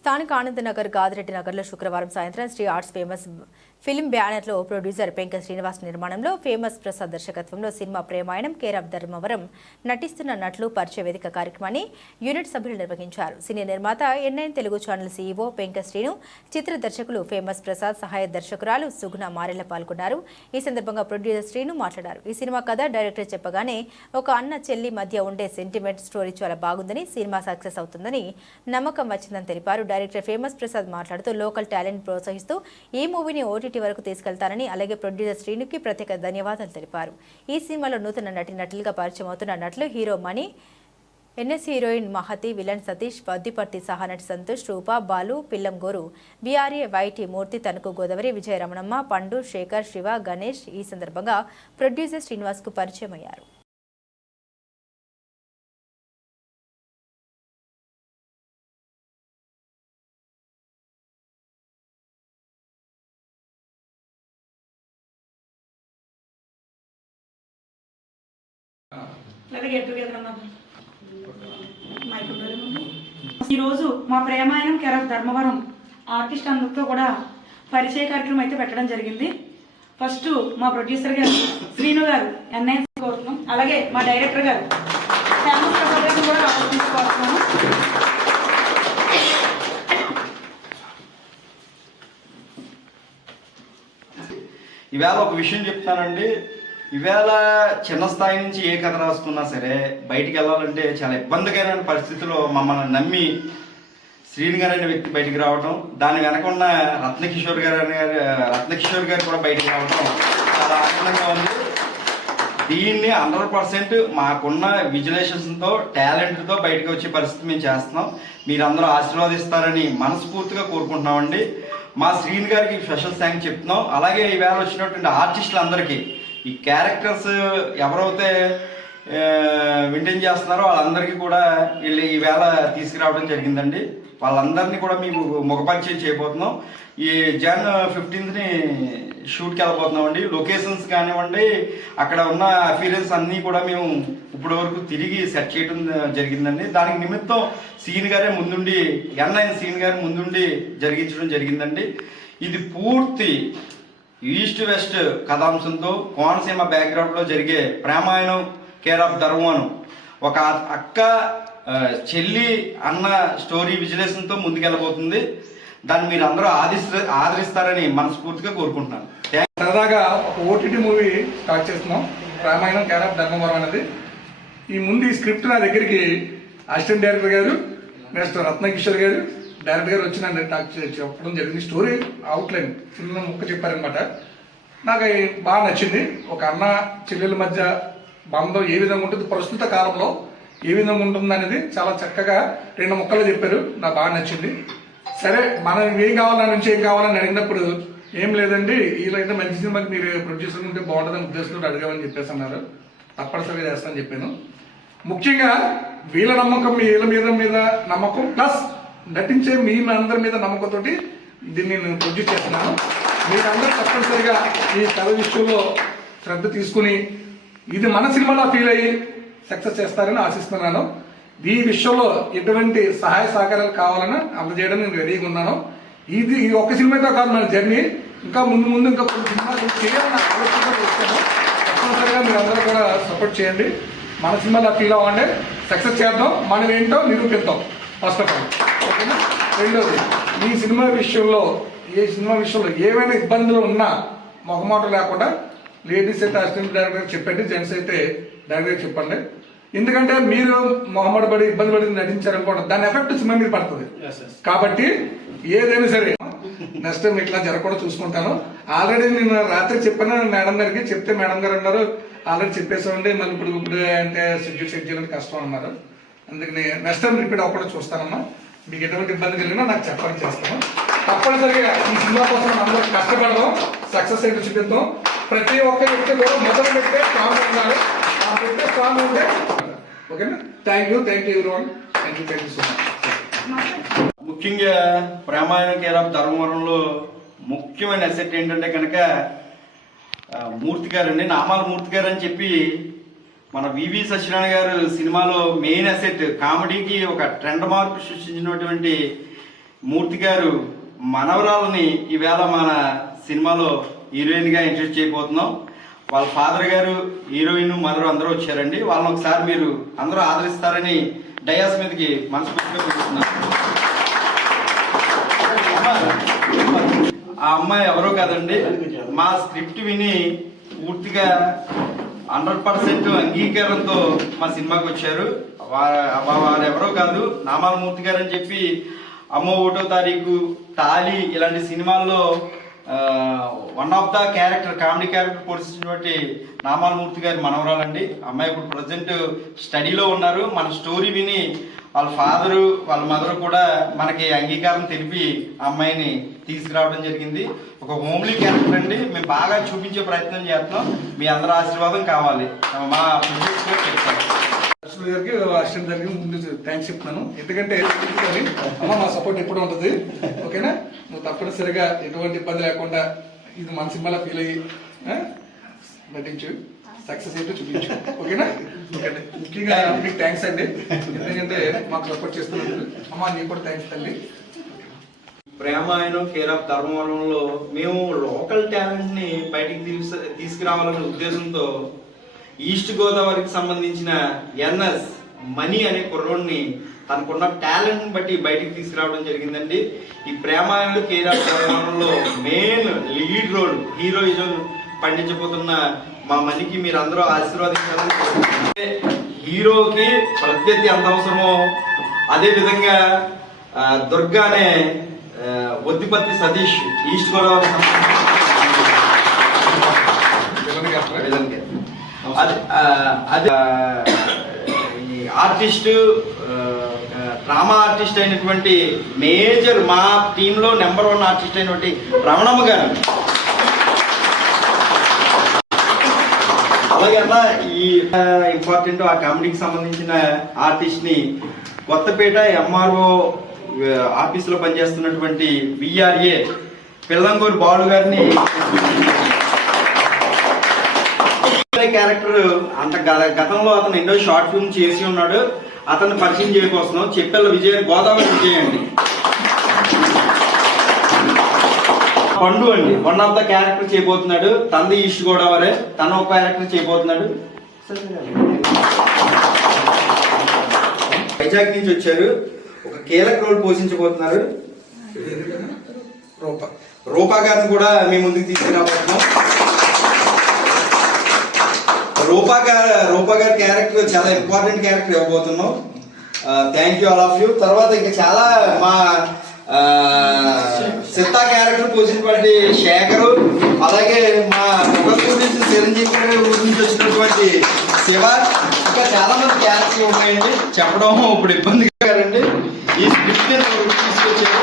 స్థానిక ఆనందనగర్ గాదిరెడ్డి నగర్లో శుక్రవారం సాయంత్రం శ్రీ ఆర్ట్స్ ఫేమస్ ఫిల్మ్ బ్యానర్లో ప్రొడ్యూసర్ పెంక శ్రీనివాస్ నిర్మాణంలో ఫేమస్ ప్రసాద్ దర్శకత్వంలో సినిమా ప్రేమాయణం కేర్ ఆఫ్ ధర్మవరం నటిస్తున్న నటులు పరిచయ వేదిక కార్యక్రమాన్ని యూనిట్ సభ్యులు నిర్వహించారు. సినీ నిర్మాత ఎన్ఐన్ తెలుగు ఛానల్ సీఈఓ పెంక శ్రీను, చిత్ర దర్శకులు ఫేమస్ ప్రసాద్, సహాయ దర్శకురాలు సుగుణ మారెళ్ల పాల్గొన్నారు. ఈ సందర్భంగా ప్రొడ్యూసర్ శ్రీను మాట్లాడారు. ఈ సినిమా కథ డైరెక్టర్ చెప్పగానే ఒక అన్న చెల్లి మధ్య ఉండే సెంటిమెంట్ స్టోరీ చాలా బాగుందని, సినిమా సక్సెస్ అవుతుందని నమ్మకం వచ్చిందని తెలిపారు. డైరెక్టర్ ఫేమస్ ప్రసాద్ మాట్లాడుతూ లోకల్ టాలెంట్ ప్రోత్సహిస్తూ ఈ మూవీని ఓటీటీ వరకు తీసుకెళ్తారని, అలాగే ప్రొడ్యూసర్ శ్రీనుకి ప్రత్యేక ధన్యవాదాలు తెలిపారు. ఈ సినిమాలో నూతన నటులుగా పరిచయం అవుతున్న నటులు hero Mani, NS heroine Mahathi, villain Satish, Vaddiparthi సహా నటి సంతోష్, రూప, బాలు, పిల్లం గోరు, బీఆర్ఏ, వైటి మూర్తి, తణుకు గోదావరి, విజయ రమణమ్మ, పండు, శేఖర్, శివ, గణేష్ ఈ సందర్భంగా ప్రొడ్యూసర్ శ్రీనివాస్ కు పరిచయం అయ్యారు. ఈరోజు మా ప్రేమాయణం కేర్ ఆఫ్ ధర్మవరం ఆర్టిస్ట్ అందరితో కూడా పరిచయ కార్యక్రమం అయితే పెట్టడం జరిగింది. ఫస్ట్ మా ప్రొడ్యూసర్ గారు శ్రీను గారు ఎన్ఐన్ కోరుతున్నాం, అలాగే మా డైరెక్టర్ గారు ఫేమస్ ప్రసాద్ గారిని కూడా తీసుకోవాల్సినాను. ఈవేళ ఒక విషయం చెప్తానండి. ఈవేళ చిన్న స్థాయి నుంచి ఏ కథ రాసుకున్నా సరే బయటికి వెళ్ళాలంటే చాలా ఇబ్బందికరమైన పరిస్థితిలో మమ్మల్ని నమ్మి శ్రీను గారు అనే వ్యక్తి బయటికి రావడం, దాని వెనకున్న రత్నకిషోర్ గారు కూడా బయటికి రావడం చాలా ఆనందంగా ఉంది. దీన్ని 100% మాకున్న విజులేషన్స్తో టాలెంట్తో బయటకు వచ్చే పరిస్థితి మేము చేస్తున్నాం. మీరందరూ ఆశీర్వాదిస్తారని మనస్ఫూర్తిగా కోరుకుంటున్నామండి. మా శ్రీను గారికి స్పెషల్ థ్యాంక్స్ చెప్తున్నాం. అలాగే ఈవేళ వచ్చినటువంటి ఆర్టిస్టులందరికీ, ఈ క్యారెక్టర్స్ ఎవరైతే మెయింటైన్ చేస్తున్నారో వాళ్ళందరికీ కూడా వీళ్ళు ఈవేళ తీసుకురావడం జరిగిందండి. వాళ్ళందరినీ కూడా మేము ముఖపరిచయం చేయబోతున్నాం. ఈ Jan 15th షూట్కి వెళ్ళబోతున్నామండి. లొకేషన్స్ కానివ్వండి, అక్కడ ఉన్న అపీరెన్స్ అన్నీ కూడా మేము ఇప్పటి వరకు తిరిగి సెట్ చేయడం జరిగిందండి. దానికి నిమిత్తం సీన్ గారే ముందుండి, ఎన్ఐన్ సీన్ గారు ముందుండి జరిగించడం జరిగిందండి. ఇది పూర్తి ఈస్ట్ వెస్ట్ కథాంశంతో కోనసీమ బ్యాక్గ్రౌండ్లో జరిగే ప్రేమాయణం కేర్ ఆఫ్ ధర్మవరం, ఒక అక్క చెల్లి అన్న స్టోరీ విజులేషన్తో ముందుకెళ్ళబోతుంది. దాన్ని మీరు అందరూ ఆదరిస్తారని మనస్ఫూర్తిగా కోరుకుంటున్నాను. సరదాగా ఒక ఓటీటీ మూవీ స్టార్ట్ చేస్తున్నాం, ప్రేమాయణం కేర్ ఆఫ్ ధర్మవరం అనేది. ఈ ముందు ఈ స్క్రిప్ట్ నా దగ్గరికి అసిస్టెంట్ డైరెక్టర్ గారు, నెక్స్ట్ రత్నకిషోర్ గారు, డైరెక్టర్ గారు వచ్చి నన్ను నాకు చెప్పడం జరిగింది. స్టోరీ అవుట్లైన్ చిన్న ముక్క చెప్పారనమాట. నాకు బాగా నచ్చింది. ఒక అన్న చెల్లెల మధ్య బంధం ఏ విధంగా ఉంటుంది, ప్రస్తుత కాలంలో ఏ విధంగా ఉంటుంది అనేది చాలా చక్కగా 2 ముక్కలు చెప్పారు. నాకు బాగా నచ్చింది. సరే, మనం ఏం కావాలా నుంచి ఏం కావాలని అడిగినప్పుడు ఏం లేదండి, వీళ్ళైతే మంచి సినిమాకి మీరు ప్రొడ్యూసర్ ఉంటే బాగుంటుందని ఉద్దేశంతో అడిగామని చెప్పేసి అన్నారు. తప్పనిసరిగా చేస్తానని చెప్పాను. ముఖ్యంగా వీళ్ళ నమ్మకం, వీళ్ళ మీద నమ్మకం ప్లస్ నటించే మీ అందరి మీద నమ్మకంతో దీన్ని నేను ప్రొడ్యూస్ చేస్తున్నాను. మీరందరూ తప్పనిసరిగా ఈ కథ విషయంలో శ్రద్ధ తీసుకుని ఇది మన సినిమాలో ఫీల్ అయ్యి సక్సెస్ చేస్తారని ఆశిస్తున్నాను. ఈ విషయంలో ఎటువంటి సహాయ సహకారాలు కావాలని అందజేయడం నేను రెడీగా ఉన్నాను. ఇది ఒక్క సినిమాతో కాదు మన జర్నీ, ఇంకా ముందు ఇంకా కొన్ని సినిమాలు చేయాలని ఆలోచనగా చేస్తాను. తప్పనిసరిగా మీరు అందరూ కూడా సపోర్ట్ చేయండి. మన సినిమాలో ఫీల్ అవ్వండి, సక్సెస్ చేద్దాం, మనం ఏంటో నిరూపిద్దాం. ఫస్ట్ ఆఫ్ ఆల్ ఓకేనా. రెండోది, ఈ సినిమా విషయంలో ఏమైనా ఇబ్బందులు ఉన్నా మొహమాట లేకుండా లేడీస్ అయితే అసిస్టెంట్ డైరెక్టర్ చెప్పండి, జెంట్స్ అయితే డైరెక్టర్ చెప్పండి. ఎందుకంటే మీరు మొహమ్మడ్ పడి ఇబ్బంది పడి నటించారనుకోండి, దాని ఎఫెక్ట్ సినిమా మీద పడుతుంది. కాబట్టి ఏదైనా సరే నెక్స్ట్ టైం ఇట్లా జరగకుండా చూసుకుంటాను. ఆల్రెడీ నేను రాత్రి చెప్పాను మేడం గారికి, చెప్తే మేడం గారు అన్నారు ఆల్రెడీ చెప్పేసామండి, మళ్ళీ ఇప్పుడు అంటే షెడ్యూల్ అంటే కష్టం అన్నారు. అందుకని నెక్స్ట్ టైం రిపీట్ అవ్వకుండా చూస్తానమ్మా. మీకు ఎటువంటి ఇబ్బంది కలిగినా నాకు చెప్పని చేస్తాను. తప్పనిసరిగా ఈ సినిమా కోసం అందరూ కష్టపడదాం, సక్సెస్ అయితే చూపిద్దాం. ప్రతి ఒక్క వ్యక్తి కూడా మొదలు పెట్టే స్ట్రాంగ్ ఉండాలి. ఆ పెట్టే స్ట్రాంగ్ ఉంటే ఓకేనా. Thank you everyone. Thank you so much. ముఖ్యంగా ప్రేమాయణం కేర్ ఆఫ్ ధర్మవరంలో ముఖ్యమైన అసెట్ ఏంటంటే కనుక మూర్తి గారండి, నామాల మూర్తి గారు అని చెప్పి మన వివి సత్యనారాయణ గారు సినిమాలో మెయిన్ అసెట్, కామెడీకి ఒక ట్రెండ్ మార్క్ సృష్టించినటువంటి మూర్తి గారు మనవరాలని ఈవేళ మన సినిమాలో హీరోయిన్గా ఇంట్రడ్యూస్ చేయబోతున్నాం. వాళ్ళ ఫాదర్ గారు, హీరోయిన్, మదర్ అందరూ వచ్చారండి. వాళ్ళని ఒకసారి మీరు అందరూ ఆదరిస్తారని డయాస్ మీదకి మనస్ఫూర్తిగా పిలుస్తున్నాను. ఆ అమ్మాయి ఎవరో కాదండి, మా స్క్రిప్ట్ విని పూర్తిగా 100% అంగీకారంతో మా సినిమాకి వచ్చారు. వారు ఎవరో కాదు, నామాల మూర్తి గారు అని చెప్పి అమ్మో 1వ తారీఖు, తాళి ఇలాంటి సినిమాల్లో one of the character, comedy character పోషించినటువంటి నామాల మూర్తి గారి మనవరాలండి. అమ్మాయి ఇప్పుడు ప్రజెంట్ స్టడీలో ఉన్నారు. మన స్టోరీ విని వాళ్ళ ఫాదరు, వాళ్ళ మదర్ కూడా మనకి అంగీకారం తెలిపి అమ్మాయిని తీసుకురావడం జరిగింది. ఒక హోమ్లీ క్యారెక్టర్ అండి. మేము బాగా చూపించే ప్రయత్నం చేస్తున్నాం. మీ అందరి ఆశీర్వాదం కావాలి. మా ప్రొడ్యూసర్ చెప్తాను. గారికి, అసిస్టెంట్ గారికి ముందు థ్యాంక్స్ చెప్తున్నాను. ఎందుకంటే అమ్మ మా సపోర్ట్ ఎప్పుడు ఉంటుంది. ఓకేనా? నువ్వు తప్పనిసరిగా ఎటువంటి ఇబ్బంది లేకుండా ఇది మన సినిమాలో ఫీల్ అయ్యి నటించు, సక్సెస్ అయితే చూపించు. ఓకేనా? ఓకే. ముఖ్యంగా మీకు థ్యాంక్స్ అండి, ఎందుకంటే మాకు సపోర్ట్ చేస్తున్నందుకు. అమ్మ నీకు కూడా థ్యాంక్స్ తల్లి. ప్రేమాయణం కేర్ ఆఫ్ ధర్మవరంలో మేము లోకల్ టాలెంట్ ని బయటికి తీసుకురావాలనే ఉద్దేశంతో ఈస్ట్ గోదావరికి సంబంధించిన ఎన్ఎస్ మనీ అనే కుర్రోడ్ని తనకున్న టాలెంట్ బట్టి బయటికి తీసుకురావడం జరిగిందండి. ఈ ప్రేమాయణం కేర్ ఆఫ్ ధర్మవరంలో మెయిన్ లీడ్ రోల్, హీరోయిజం పండించబోతున్న మా మనీకి మీరు అందరూ ఆశీర్వాదించాలని. హీరోకి ప్రత్యర్థి ఎంత అవసరమో అదే విధంగా దుర్గా అనే వద్దిపత్తి సతీష్ ఈస్ట్ గోదావరి అది ఆర్టిస్ట్, డ్రామా ఆర్టిస్ట్ అయినటువంటి మేజర్ మా టీంలో నెంబర్ 1 ఆర్టిస్ట్ అయినటువంటి రమణమ్మ గారు. అలాగే ఈ ఇంపార్టెంట్ ఆ కామెడీకి సంబంధించిన ఆర్టిస్ట్ ని కొత్తపేట ఎంఆర్ఓ ఆఫీసులో పనిచేస్తున్నటువంటి విఆర్ఏ పిల్లంగూరు బాలు గారిని, క్యారెక్టర్ అంత గతంలో అతను ఎన్నో షార్ట్ ఫిల్మ్ చేసి ఉన్నాడు. అతన్ని పరిచయం చేయకోసం చెప్పెల్ల గోదావరి విజయ్ అండి, పండు అండి, వన్ ఆఫ్ ద క్యారెక్టర్ చేయబోతున్నాడు. తంది ఈస్ట్ గోదావరి, తను ఒక క్యారెక్టర్ చేయబోతున్నాడు. వైజాగ్ నుంచి వచ్చారు, ఒక కీలక రోల్ పోషించబోతున్నారు. రూపా గారిని కూడా మేము ముందుకు తీసుకురాబోతున్నాం. రూపా గారి క్యారెక్టర్ చాలా ఇంపార్టెంట్ క్యారెక్టర్ ఇవ్వబోతున్నాం. Thank you all of you. తర్వాత ఇంకా చాలా మా సిత్తా క్యారెక్టర్ పోసినటువంటి శేఖరు, అలాగే మా చిరంజీవి ఊరి నుంచి వచ్చినటువంటి శివ, ఇంకా చాలా మంది క్యారెక్టర్లు ఉన్నాయండి. చెప్పడం ఇప్పుడు ఇబ్బంది కాదండి. ఈ స్క్రిప్ట్ తీసుకొచ్చారు.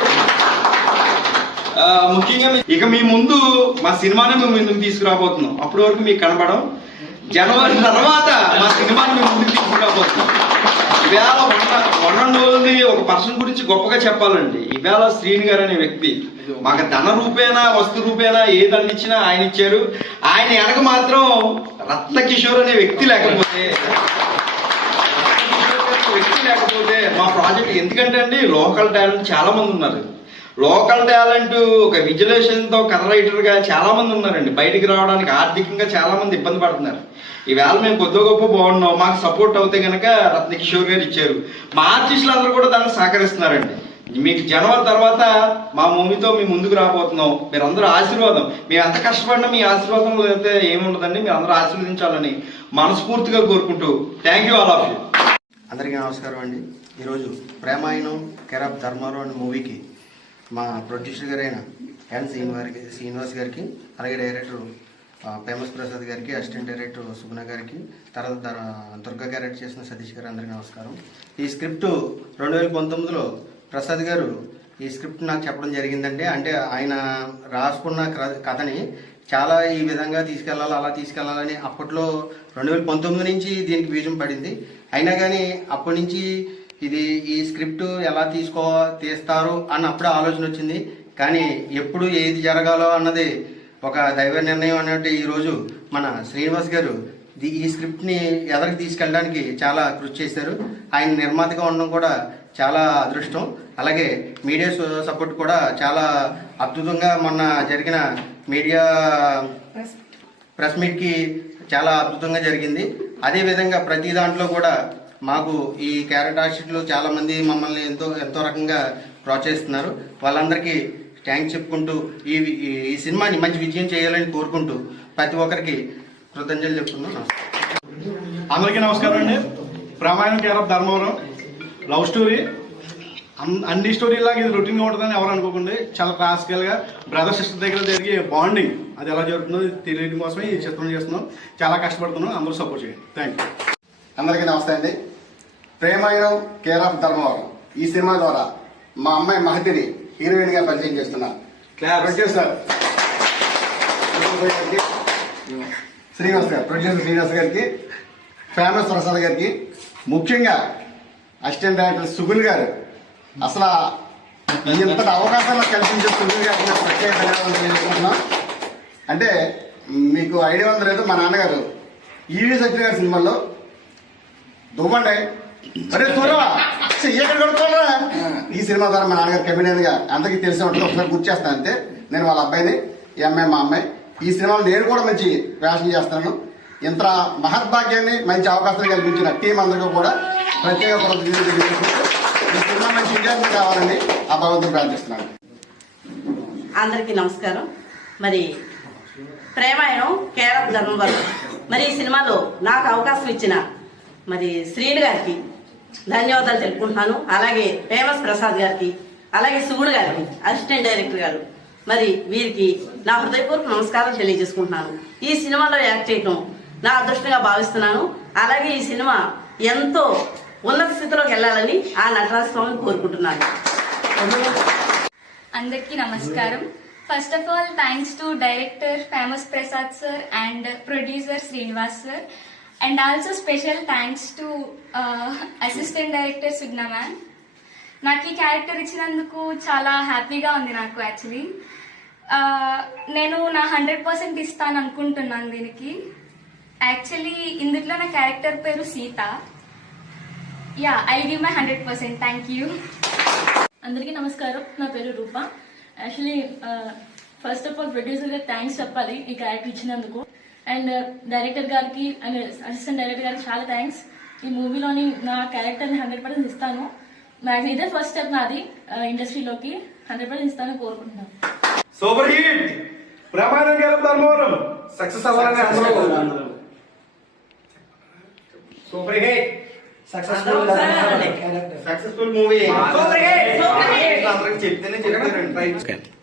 ముఖ్యంగా ఇక మీ ముందు మా సినిమానే మేము ముందుకు తీసుకురాబోతున్నాం. అప్పటి వరకు మీకు కనబడం. జనవరి తర్వాత మా సినిమాని మేము ముందుకు తీసుకురాబోతున్నాం. ఈవేళ 100 రోజులు ఒక పర్సన్ గురించి గొప్పగా చెప్పాలండి. ఈవేళ శ్రీని గారు అనే వ్యక్తి మాకు ధన రూపేనా వస్తు రూపేనా ఏది అందించినా ఆయన ఇచ్చారు. ఆయన వెనక మాత్రం రత్నకిషోర్ అనే వ్యక్తి లేకపోతే మా ప్రాజెక్ట్, ఎందుకంటే అండి లోకల్ టాలెంట్ చాలా మంది ఉన్నారు. లోకల్ టాలెంట్ ఒక విజులేషన్ తో కథ రైటర్ గా చాలా మంది ఉన్నారండి. బయటికి రావడానికి ఆర్థికంగా చాలా మంది ఇబ్బంది పడుతున్నారు. ఈవేళ మేము కొద్ది గొప్ప బాగున్నాం, మాకు సపోర్ట్ అవుతే కనుక రత్నకిషోర్ గారు ఇచ్చారు. మా ఆర్టిస్టులు అందరూ కూడా దాన్ని సహకరిస్తున్నారండి. మీకు జనవరి తర్వాత మా మూవీతో మీ ముందుకు రాబోతున్నాం. మీరు అందరూ ఆశీర్వాదం, మేము ఎంత కష్టపడినా మీ ఆశీర్వాదం అయితే ఏముండదండి. మీరు అందరూ ఆశీర్వదించాలని మనస్ఫూర్తిగా కోరుకుంటూ thank you all of you. అందరికీ నమస్కారం అండి. ఈరోజు ప్రేమాయణం కేర్ ఆఫ్ ధర్మవరం అనే మూవీకి మా ప్రొడ్యూసర్ గారైన ఎన్ శ్రీనివాస్ గారికి, అలాగే డైరెక్టర్ ఫేమస్ ప్రసాద్ గారికి, అసిస్టెంట్ డైరెక్టర్ సుగుణ గారికి, తర్వాత దుర్గా క్యారెక్టర్ చేసిన సతీష్ గారు, అందరికీ నమస్కారం. ఈ స్క్రిప్ట్ 2019లో ప్రసాద్ గారు ఈ స్క్రిప్ట్ నాకు చెప్పడం జరిగిందండి. అంటే ఆయన రాసుకున్న కథని చాలా ఈ విధంగా తీసుకెళ్ళాలి, అలా తీసుకెళ్ళాలని అప్పట్లో 2019 నుంచి దీనికి బీజం పడింది. అయినా కానీ అప్పటి నుంచి ఈ స్క్రిప్ట్ ఎలా తీస్తారు అన్న అప్పుడే ఆలోచన వచ్చింది. కానీ ఎప్పుడు ఏది జరగాలో అన్నది ఒక దైవ నిర్ణయం అన్నట్టు ఈరోజు మన శ్రీనివాస్ గారు ఈ స్క్రిప్ట్ని ఎదరికి తీసుకెళ్ళడానికి చాలా కృషి చేశారు. ఆయన నిర్మాతగా ఉండడం కూడా చాలా అదృష్టం. అలాగే మీడియా సపోర్ట్ కూడా చాలా అద్భుతంగా మొన్న జరిగిన మీడియా ప్రెస్ మీట్కి చాలా అద్భుతంగా జరిగింది. అదేవిధంగా ప్రతి దాంట్లో కూడా మాకు ఈ క్యారెక్టర్ ఆర్టిస్టులు చాలామంది మమ్మల్ని ఎంతో రకంగా ప్రోత్సహిస్తున్నారు. వాళ్ళందరికీ థ్యాంక్స్ చెప్పుకుంటూ ఈ సినిమాని మంచి విజయం చేయాలని కోరుకుంటూ ప్రతి ఒక్కరికి కృతజ్ఞతలు చెప్తున్నాను. అందరికీ నమస్కారం అండి. Ramayanam care of Dharmavaram love story. అన్ని స్టోరీలాగా ఇది రొటీన్గా ఉంటుందని ఎవరు అనుకోకండి. చాలా క్లాసికల్గా బ్రదర్ సిస్టర్ దగ్గర జరిగే బాండింగ్ అది ఎలా జరుగుతుందో తెలియడం కోసమే ఈ చిత్రం చేస్తున్నాం. చాలా కష్టపడుతున్నాం. అందరూ సపోర్ట్ చేయండి. Thank you. అందరికీ నమస్తే అండి. ప్రేమాయణం కేర్ ఆఫ్ ధర్మవరం ఈ సినిమా ద్వారా మా అమ్మాయి మహతిని హీరోయిన్ గా పరిచయం చేస్తున్నారు. ప్రొడ్యూసర్ శ్రీనివాస్ గారు, ప్రొడ్యూసర్ శ్రీనివాస్ గారికి, ఫేమస్ ప్రసాద్ గారికి, ముఖ్యంగా అసిస్టెంట్ డైరెక్టర్ సుగుల్ గారు, అసలు ఇంతటి అవకాశాలు కల్పించే సుగుల్ గారికి ప్రత్యేక ధన్యవాదాలు తెలియజేస్తున్నాం. అంటే మీకు ఐడియా ఉందో లేదో, మా నాన్నగారు ఈవీ సత్య గారి సినిమాల్లో దువ్వండి అరే చూడవా ఎక్కడ కొడుకోరా ఈ సినిమా ద్వారా మా నాన్నగారు కమిడియన్ గా అందరికీ తెలిసి ఉంటుంది. ఒకసారి గుర్తు చేస్తాను అంతే. నేను వాళ్ళ అబ్బాయిని, ఈ అమ్మాయి మా అమ్మాయి. ఈ సినిమాలో నేను కూడా మంచి వేషం చేస్తాను. ఇంత మహద్భాగ్యాన్ని మంచి అవకాశాలు కల్పించిన టీం అందరికీ కూడా ప్రత్యేక ఈ సినిమా మంచి విజయాన్ని కావాలని ఆ భగవంతుని ప్రార్థిస్తున్నాను. అందరికీ నమస్కారం. మరి ప్రేమాయణం కేర్ ఆఫ్ ధర్మవరం మరి ఈ సినిమాలో నాకు అవకాశం ఇచ్చిన మరి శ్రీను గారికి ధన్యవాదాలు తెలుపుకుంటున్నాను. అలాగే ఫేమస్ ప్రసాద్ గారికి, అలాగే సుగుడు గారికి, అసిస్టెంట్ డైరెక్టర్ గారు, మరి వీరికి నా హృదయపూర్వక నమస్కారం తెలియజేసుకుంటున్నాను. ఈ సినిమాలో యాక్ట్ చేయటం నా అదృష్టంగా భావిస్తున్నాను. అలాగే ఈ సినిమా ఎంతో ఉన్నత స్థితిలోకి వెళ్ళాలని ఆ నటరాజ స్వామిని కోరుకుంటున్నాను. అందరికీ నమస్కారం. First of all thanks to director famous Prasad sir and producer Srinivas sir, and also special thanks to assistant director Sugna ma'am. నాకు ఈ క్యారెక్టర్ ఇచ్చినందుకు చాలా హ్యాపీగా ఉంది. నాకు యాక్చువల్లీ నేను నా 100% ఇస్తాను అనుకుంటున్నాను దీనికి. యాక్చువల్లీ ఇందులో నా క్యారెక్టర్ పేరు Sita. Yeah, I give my 100%. Thank you. అందరికీ నమస్కారం. నా పేరు Rupa. Actually first of all producer గారికి థ్యాంక్స్ చెప్పాలి ఈ క్యారెక్టర్ ఇచ్చినందుకు. అండ్ డైరెక్టర్ గారికి అండ్ అసిస్టెంట్ డైరెక్టర్ గారికి చాలా థ్యాంక్స్. ఈ మూవీలోని నా క్యారెక్టర్ని 100% ఇస్తాను. మ్యాక్సిమం ఇదే ఫస్ట్ స్టెప్ నాది ఇండస్ట్రీలోకి. 100% ఇస్తాను కోరుకుంటున్నాను. Super hit Ramayanam care of Dharmavaram success అవ్వాలని అందరూ సూపర్ హిట్ సక్సెస్ఫుల్ మూవీ అందరికి చెప్తేనే చెప్పారండి.